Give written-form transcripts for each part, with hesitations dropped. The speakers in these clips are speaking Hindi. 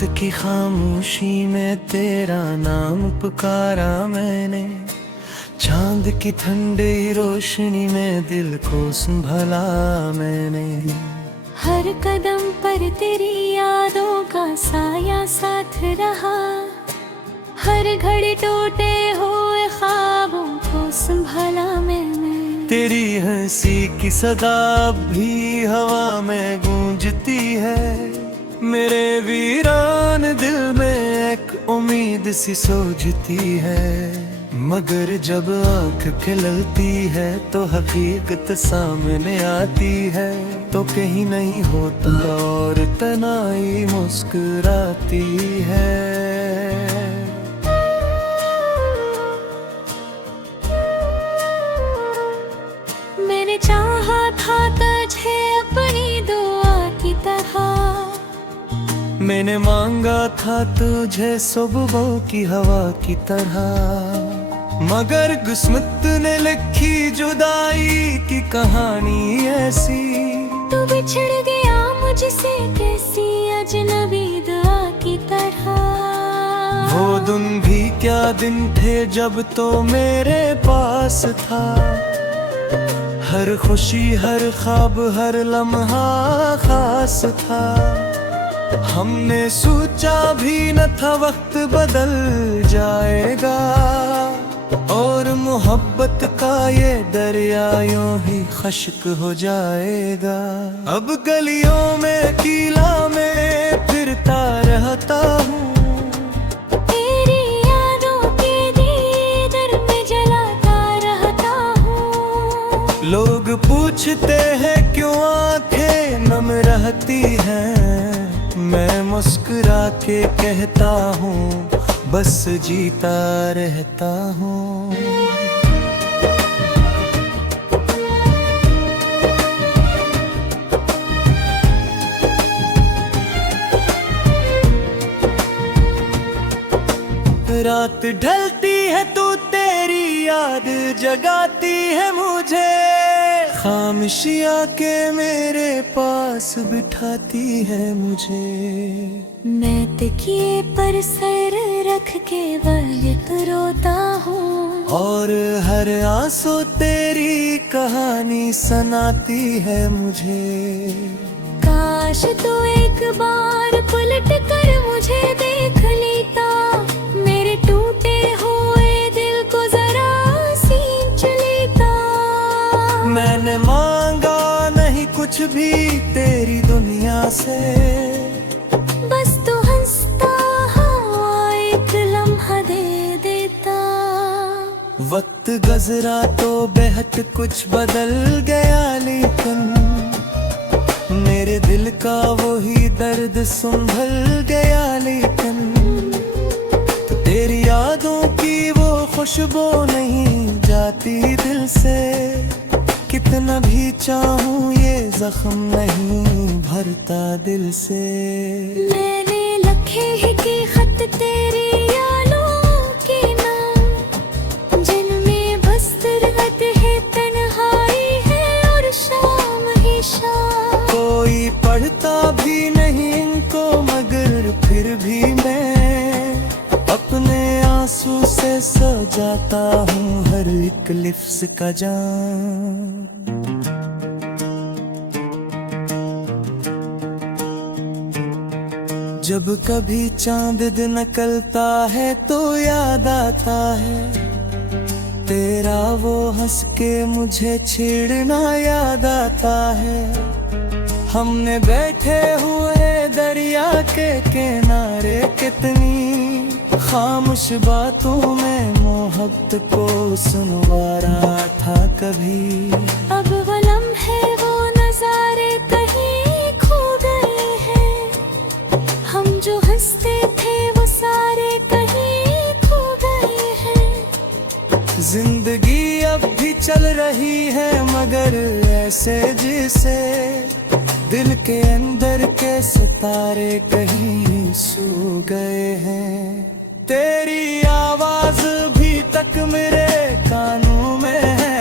रात की खामोशी में तेरा नाम पुकारा मैंने, चांद की ठंडी रोशनी में दिल को संभाला मैंने। हर कदम पर तेरी यादों का साया साथ रहा, हर घड़ी टूटे हुए ख्वाबों को संभाला मैंने। तेरी हंसी की सदा भी हवा में गूंजती है, मेरे वीरान दिल में एक उम्मीद सी सोचती है। मगर जब आँख खिलती है तो हकीकत सामने आती है, तो कहीं नहीं होता और तन्हाई मुस्कुराती है। मैंने चाहा था तुझे अपनी दुआ की तरह, मैंने मांगा था तुझे सुबह की हवा की तरह, मगर किस्मत ने लिखी जुदाई की कहानी ऐसी। तू बिछड़ गया मुझसे कैसी अजनबी दुआ की तरह। वो दिन भी क्या दिन थे जब तो मेरे पास था, हर खुशी हर ख्वाब हर लम्हा खास था। हमने सोचा भी न था वक्त बदल जाएगा, और मोहब्बत का ये दरिया यूं ही खश्क हो जाएगा। अब गलियों में कीला में फिरता रहता हूँ, तेरी यादों के दीदार में जलाता रहता हूँ। लोग पूछते हैं क्यों आंखें नम रहती हैं, मैं मुस्कुरा के कहता हूँ बस जीता रहता हूँ। रात ढलती है तो तेरी याद जगाती है मुझे, खामोशिया के मेरे पास बिठाती है मुझे। मैं तकिए पर सर रख के वक्त रोता हूँ, और हर आंसू तेरी कहानी सुनाती है मुझे। काश तू एक बार पलट कर मुझे देख लेता, मेरे टूटे हुए दिल को जरा सींच लेता। मैंने मांगा नहीं कुछ भी तेरी दुनिया से, बस तू हंसता हुआ एक लम्हा दे देता। वक्त गुजरा तो बेहद कुछ बदल गया, लेकिन मेरे दिल का वही दर्द संभल गया। लेकिन तो तेरी यादों की वो खुशबू नहीं जाती दिल से, कितना भी चाहूँ ये जख्म नहीं भरता दिल से। मैंने लिखे ही के खत तेरी यादों के नाम, जिनमें बस दर्द है तन्हाई है और शाम ही शाम। कोई पढ़ता भी नहीं इनको, मगर फिर भी मैं अपने आंसू से सजाता हूँ हर एक लिफ्ज़ का जाम। जब कभी चांद दिन निकलता है तो याद आता है तेरा वो हंस के मुझे छेड़ना याद आता है। हमने बैठे हुए दरिया के किनारे कितनी खामोश बातों में मोहब्बत को सुनवारा था कभी। अब वो लम्हे वो नजारे कहीं खो गए हैं, हम जो हंसते थे वो सारे कहीं खो गए हैं। जिंदगी अब भी चल रही है मगर ऐसे जैसे दिल के अंदर के सितारे कहीं सो गए हैं। तेरी आवाज भी तक मेरे कानों में है,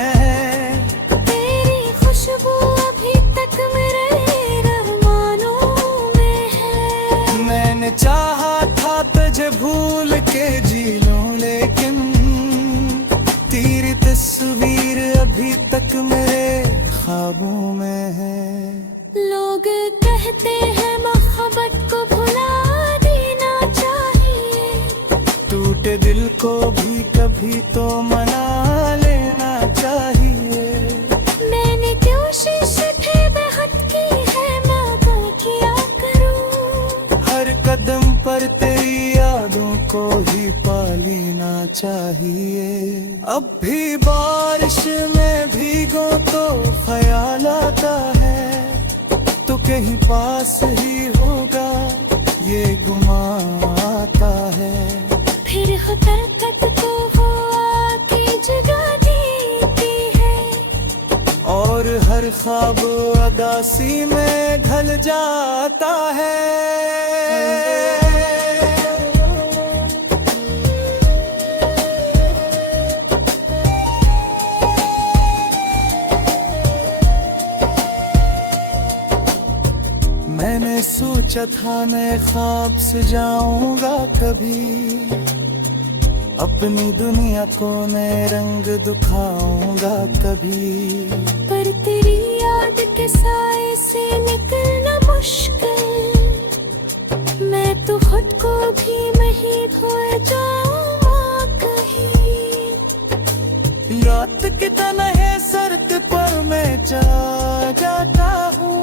तेरी खुशबू अभी तक मेरे रहमानों में है। मैंने चाहा तस्वीर अभी तक मेरे ख्वाबों में है। लोग कहते हैं मोहब्बत को भुला देना चाहिए, टूटे दिल को भी कभी तो मना लेना चाहिए। मैंने कोशिश भी बेहद की है, मैं अब क्या करूं। हर कदम पर तेरी यादों को ही पा लेना चाहिए। अब भी बारिश में भीगो तो ख्याल आता है, तो कहीं पास ही होगा ये गुमा आता है। फिर हकीकत तो वो आके जगा देती है, और हर ख्वाब अदासी में ढल जाता है। मैंने सोचा था मैं ख्वाब से जाऊंगा कभी, अपनी दुनिया को नए रंग दिखाऊंगा कभी। पर तेरी याद के साए से निकलना मुश्किल, मैं तो खुद को भी नहीं भूल जाऊंगा कहीं। रात की तन्हे सड़क पर मैं जाता हूँ,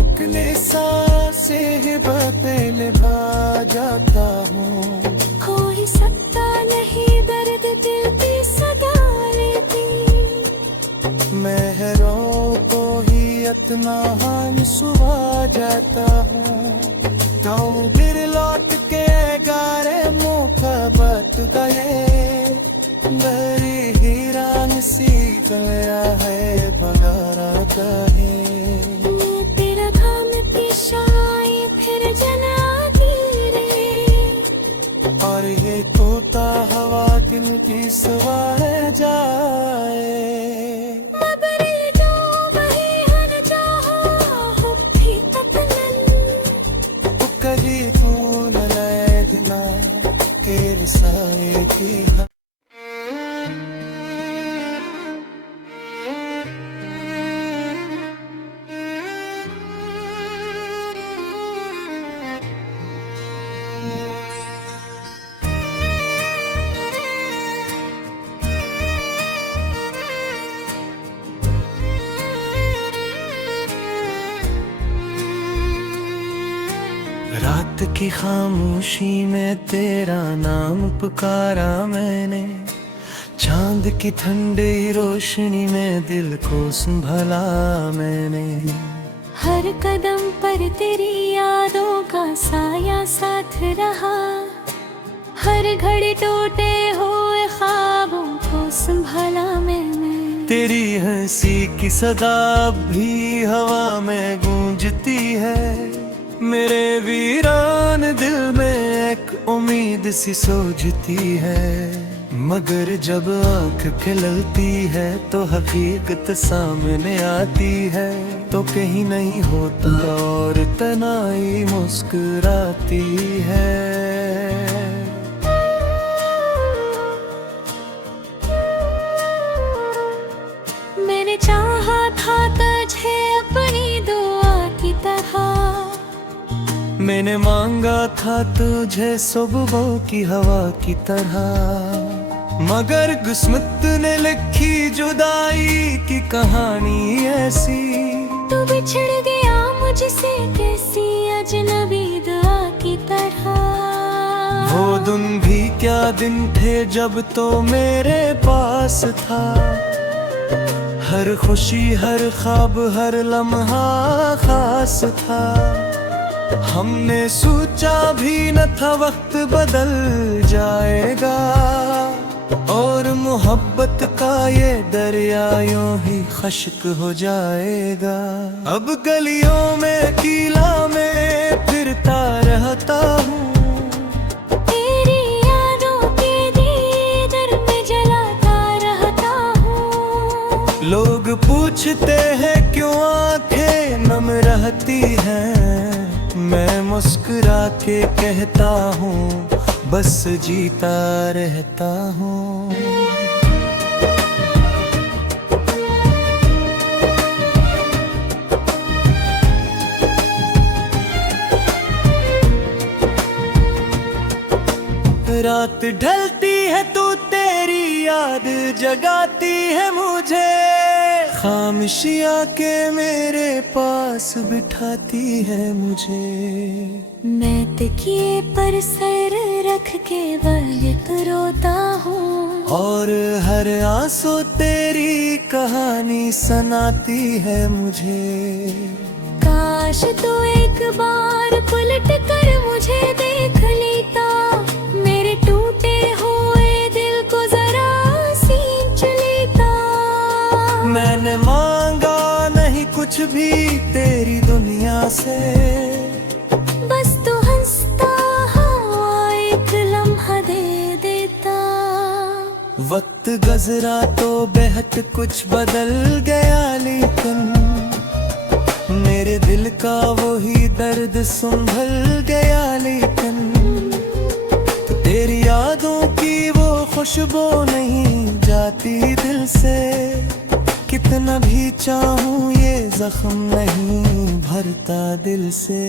उगले सांसें बातें निभा जाता हूँ। कोई सकता नहीं दर्द दिल की सदा लेती, महरों को ही इतना हान सुहा जाता हूँ। तो फिर लौट के गारे मुखबत गए, बड़ी हीरान सी गया है बगारा कहे। तेरा घाम की शाई फिर जलाती रे, और ये तोता हवा दिल की सवार जाए। मबरी जो वही हन चाहा हो भी तपलन, कभी फूल लय दिना के सारे की। रात की खामोशी में तेरा नाम पुकारा मैंने, चांद की ठंडी रोशनी में दिल को संभाला मैंने। हर कदम पर तेरी यादों का साया साथ रहा, हर घड़ी टूटे हुए ख्वाबों को संभाला मैंने। तेरी हंसी की सदा भी हवा में गूंजती है, मेरे वीरान दिल में एक उम्मीद सी सोचती है। मगर जब आँख खिलती है तो हकीकत सामने आती है, तो कहीं नहीं होता और तन्हाई मुस्कुराती है। मैंने चाहा था तुझे अपनी दुआ की तरह, मैंने मांगा था तुझे सुबह की हवा की तरह, मगर किस्मत ने लिखी जुदाई की कहानी ऐसी। तू बिछड़ गया मुझसे कैसी अजनबी दुआ की तरह। वो दिन भी क्या दिन थे जब तो मेरे पास था, हर खुशी हर ख्वाब हर लम्हा खास था। हमने सोचा भी न था वक्त बदल जाएगा, और मोहब्बत का ये दरिया यूं ही खश्क हो जाएगा। अब गलियों में किला में फिरता रहता हूँ, तेरी यादों के दीदार में जलाता रहता हूँ। लोग पूछते हैं क्यों आंखें नम रहती हैं, मैं मुस्कुरा के कहता हूँ बस जीता रहता हूँ। रात ढलती है तो तेरी याद जगाती है मुझे, खामोशियाँ के मेरे पास बिठाती है मुझे। मैं तकिए पर सर रख के वक्त रोता हूँ, और हर आंसू तेरी कहानी सुनाती है मुझे। काश तू एक बार पलट कर मुझे देख लेता, मेरे टूटे हुए दिल को जरा सींच लेता। मैंने मांगा नहीं कुछ भी तेरी दुनिया से, बस तू हंसता हुआ एक लम्हा दे देता। वक्त गुजरा तो बेहद कुछ बदल गया, लेकिन मेरे दिल का वही दर्द संभल गया। लेकिन तेरी यादों की वो खुशबू नहीं जाती दिल से, कितना भी चाहूँ ये जख्म नहीं भरता दिल से।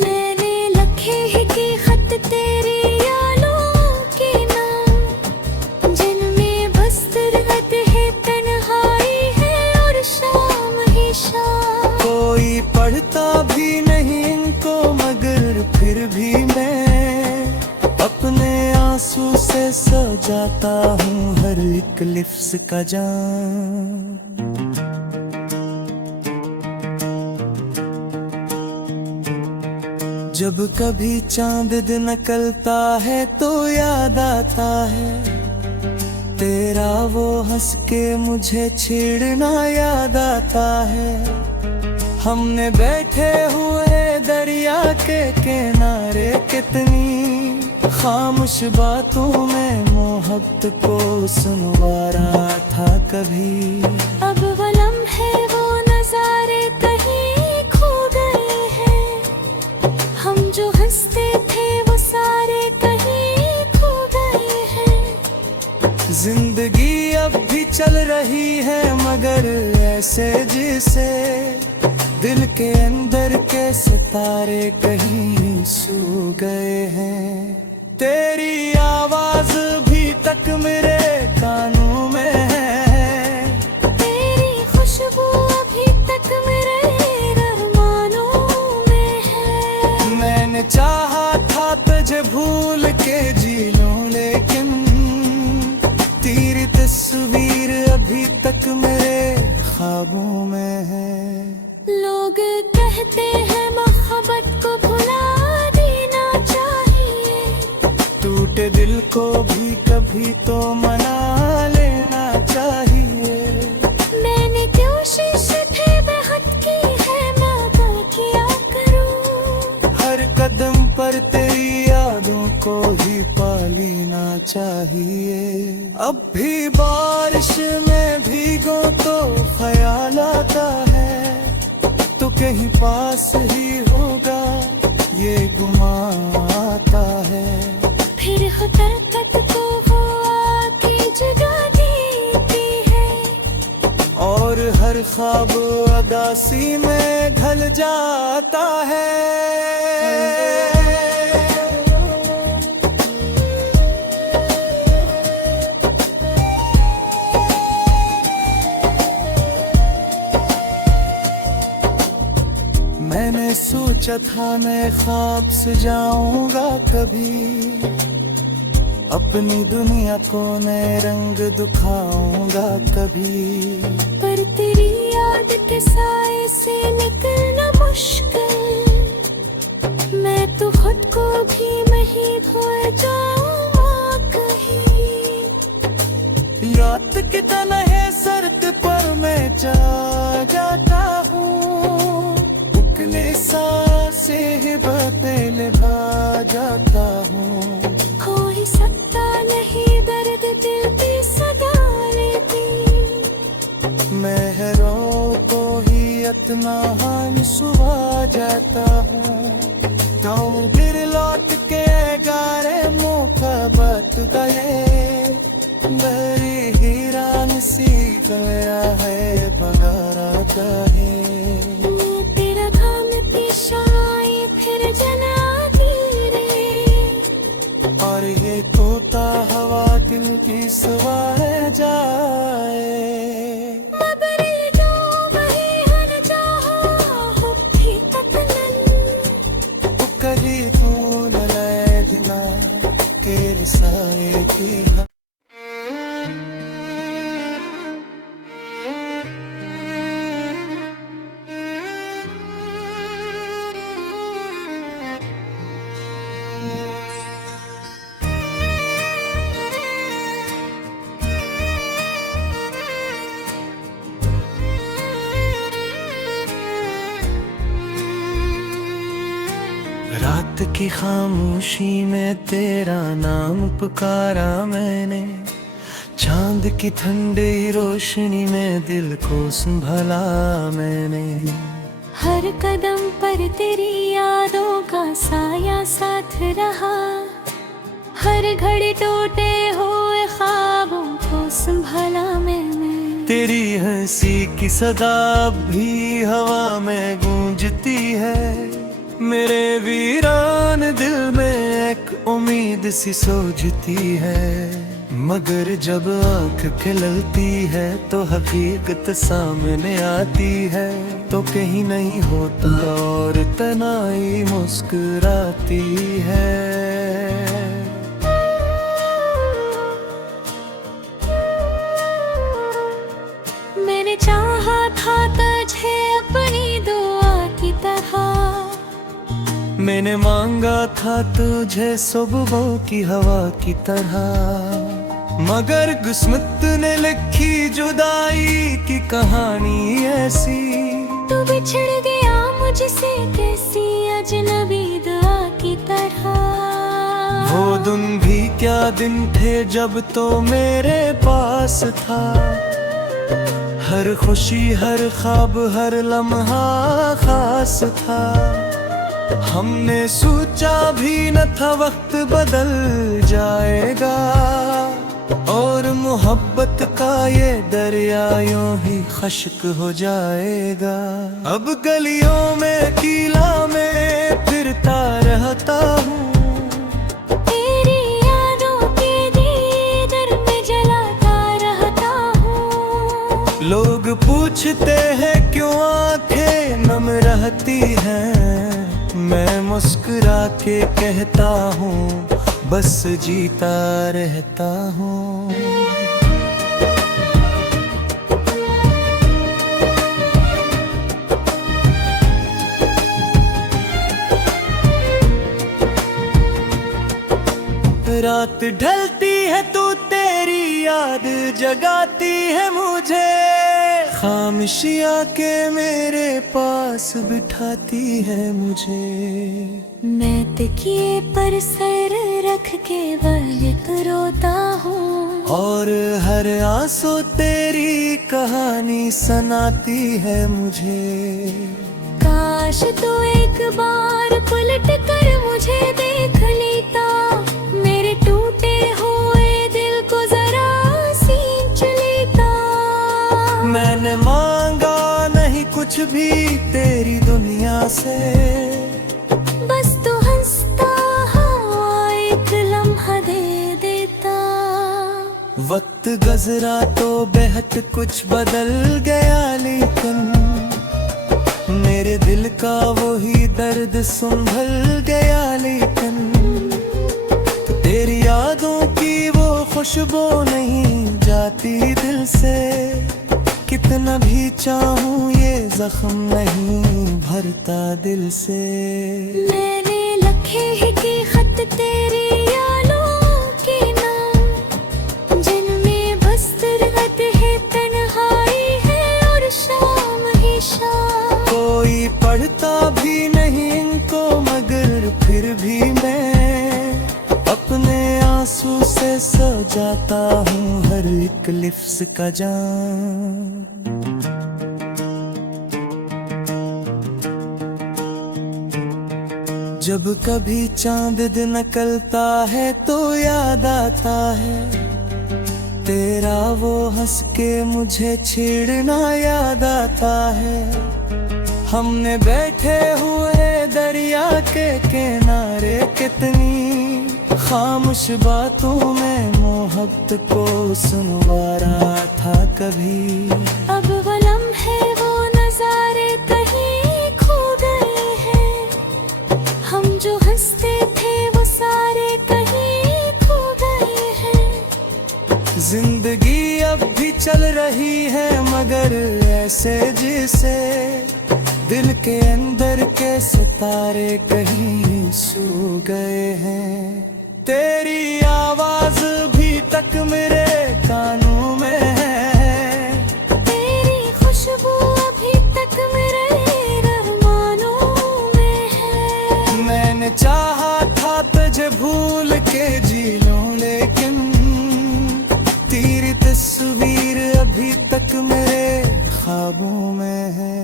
मैंने लिखे ही के खत तेरे यादों के नाम, जिनमें बस दर्द है, तन्हाई है और शाम ही शाम। कोई पढ़ता भी नहीं इनको, मगर फिर भी मैं अपने आंसू से सजाता हूँ हर एक लिफ्स का जाम। जब कभी चांद दिन निकलता है तो याद आता है तेरा वो हंस के मुझे छेड़ना, याद आता है हमने बैठे हुए दरिया के किनारे कितनी खामोश बातों में मोहब्बत को सुनवा रहा था कभी। अब वो लम्हे वो नजारे कहीं खो गए हैं, हम जो हंसते थे वो सारे कहीं खो गए हैं। जिंदगी अब भी चल रही है मगर ऐसे जैसे दिल के अंदर के सितारे कहीं सो गए हैं। तेरी आवाज भी तक मेरे कानों में है, तेरी खुशबू अभी तक मेरे रहमानों में है। मैंने चाहा था तुझे भूल के जी लूं, लेकिन तेरी तस्वीर अभी तक मेरे ख्वाबों में है। लोग कहते हैं मोहब्बत को भुला देना चाहिए, टूटे दिल को भी कभी तो मना लेना चाहिए। मैंने कोशिश थे बेहद की है, मैं तो क्या करूं। हर कदम पर तेरी यादों को ही पालीना चाहिए। अब भी बारिश में भीगो तो ख्याल आता है, तो कहीं पास ही होगा ये गुमान आता है। फिर हकीकत को वो आके जगा देती है, और हर ख्वाब अदासी में ढल जाता है। मैंने सोचा था मैं ख्वाब से जाऊंगा कभी, अपनी दुनिया को नए रंग दिखाऊंगा कभी। पर तेरी याद के साए से निकलना मुश्किल, मैं तो खुद को भी नहीं भूल जाऊंगा कहीं। रात के तन्हे सरद पर मैं जा जाता हूँ, उगले सांसें बदल भा जाता हूँ। हो ही सकता नहीं दर्द दिल पे सदा लेती, महरों को ही इतना सुहा जाता हूँ। तो फिर लौट के गारे मुकबत गए, बड़ी हीरान सी गया है बगारा कहे। तेरा घाम की शाय फिर जलाती रे, और ये सवार जाए। कभी तू न लेना के सारे की रात की खामोशी में तेरा नाम पुकारा मैंने, चांद की ठंडी रोशनी में दिल को संभाला मैंने। हर कदम पर तेरी यादों का साया साथ रहा, हर घड़ी टूटे हुए ख्वाबों को संभाला मैंने। तेरी हंसी की सदा भी हवा में गूंजती है, मेरे वीरान दिल में एक उम्मीद सी सोचती है। मगर जब आँख खिलती है तो हकीकत सामने आती है, तो कहीं नहीं होता और तन्हाई मुस्कुराती है। मैंने चाहा था तुझे अपनी दुआ की तरह, मैंने मांगा था तुझे सुबह की हवा की तरह, मगर किस्मत ने लिखी जुदाई की कहानी ऐसी। तू बिछड़ गया मुझसे कैसी अजनबी दुआ की तरह। वो दिन भी क्या दिन थे जब तो मेरे पास था, हर खुशी हर ख्वाब हर लम्हा खास था। हमने सोचा भी न था वक्त बदल जाएगा, और मोहब्बत का ये दरिया यूं ही खश्क हो जाएगा। अब गलियों में किला में फिरता रहता हूँ, तेरी यादों के दीदार में जलाता रहता हूँ। लोग पूछते हैं क्यों आंखें नम रहती हैं, मैं मुस्कुरा के कहता हूँ बस जीता रहता हूँ। रात ढलती है तो तेरी याद जगाती है मुझे, खामोशिया के मेरे पास बिठाती है मुझे। मैं तकिए पर सर रख के वक्त रोता हूँ, और हर आंसू तेरी कहानी सुनाती है मुझे। काश तू एक बार पलट कर मुझे देख लेता, मेरे टूटे हुए दिल को जरा सींच लेता। मैंने मांगा नहीं कुछ भी तेरी दुनिया से, बस तू हंसता हुआ एक लम्हा दे देता। वक्त गुजरा तो बेहद कुछ बदल गया, लेकिन मेरे दिल का वही दर्द संभल गया। लेकिन तो तेरी यादों की वो खुशबू नहीं जाती दिल से, कितना भी चाहूँ ये जख्म नहीं भरता दिल से। मैंने लिखे ही के खत तेरे यादों के नाम, जिनमें बस दर्द है तन्हाई है और शाम ही शाम। कोई पढ़ता भी नहीं इनको, मगर फिर भी मैं अपने आंसू से सजाता हूँ हर एक लिफ्ज का जाम। जब कभी चांद दिन निकलता है तो याद आता है तेरा वो हंस के मुझे छेड़ना याद आता है। हमने बैठे हुए दरिया के किनारे कितनी खामोश बातों में मोहब्बत को सुनवारा था कभी। अब वो लम्हे वो नजारे कहीं खो गए हैं, हम जो हंसते थे वो सारे कहीं खो गए हैं। जिंदगी अब भी चल रही है मगर ऐसे जैसे दिल के अंदर के सितारे कहीं सो गए हैं। तेरी आवाज भी तक मेरे कानों में है, तेरी खुशबू अभी तक मेरे अरमानों में है। मैंने चाहा था तुझे भूल के जी लूं लेकिन तेरी तस्वीर अभी तक मेरे ख्वाबों में है।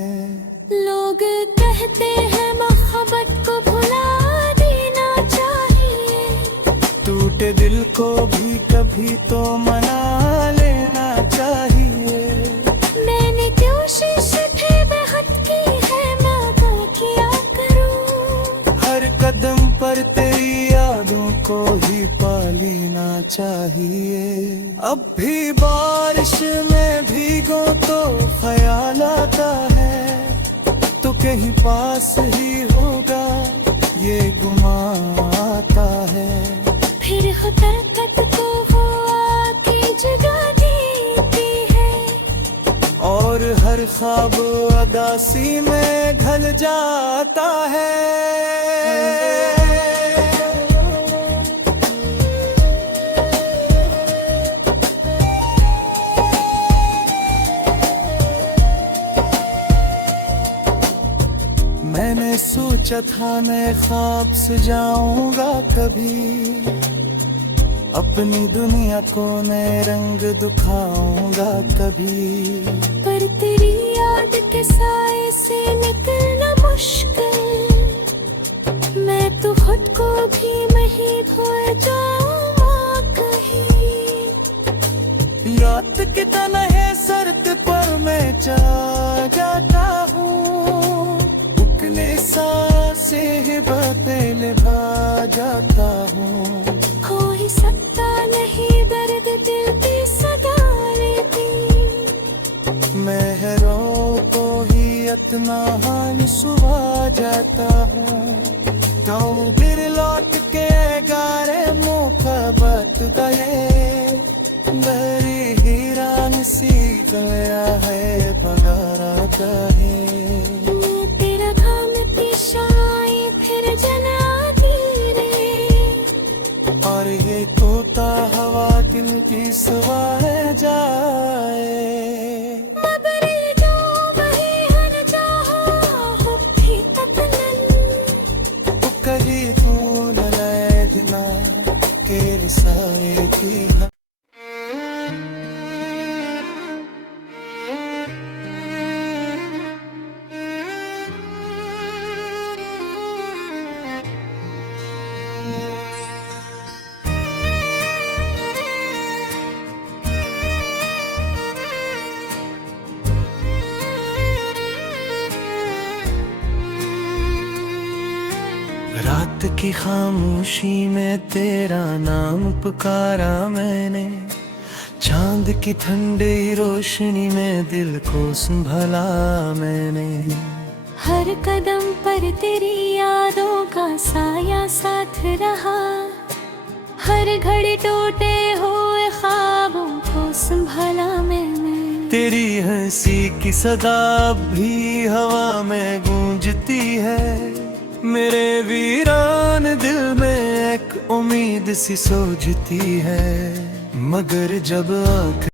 लोग कहते हैं मोहब्बत को भुला देना चाहिए, टूटे दिल को भी कभी तो मना लेना चाहिए। मैंने कोशिश थे बेहद की है, मैं क्या करूं। हर कदम पर तेरी यादों को ही पालीना चाहिए। अब भी बारिश में भीगो तो ख्याल आता है, तो कहीं पास ही होगा ये गुमान आता है। फिर हकीकत को वो आके जगा देती है, और हर ख्वाब अदासी में ढल जाता है। मैंने सोचा था मैं ख्वाब सजाऊंगा कभी, अपनी दुनिया को नए रंग दिखाऊंगा कभी। पर तेरी याद के साए से निकलना मुश्किल, मैं तो खुद को भी नहीं भूल जाऊंगा कहीं। रात के तन्हे सड़क पर मैं जाता हूँ, सांसें बातें निभा जाता हूँ। हो ही सकता नहीं दर्द दिल की सदा लेती, मैं रो तो ही इतना हाल सुबह जाता हूँ। तो फिर लौट के गारे मोहब्बत गए, बड़ी हीरान सी गया है बगारा कहे। और ये तोता हवा दिल की सवार जाए, तो कहीं तू न लेना के साए की। रात की खामोशी में तेरा नाम पुकारा मैंने, चांद की ठंडी रोशनी में दिल को संभाला मैंने। हर कदम पर तेरी यादों का साया साथ रहा, हर घड़ी टूटे हुए ख्वाबों को संभाला मैंने। तेरी हंसी की सदा भी हवा में गूंजती है, मेरे वीरान दिल में एक उम्मीद सी सोचती है। मगर जब आँख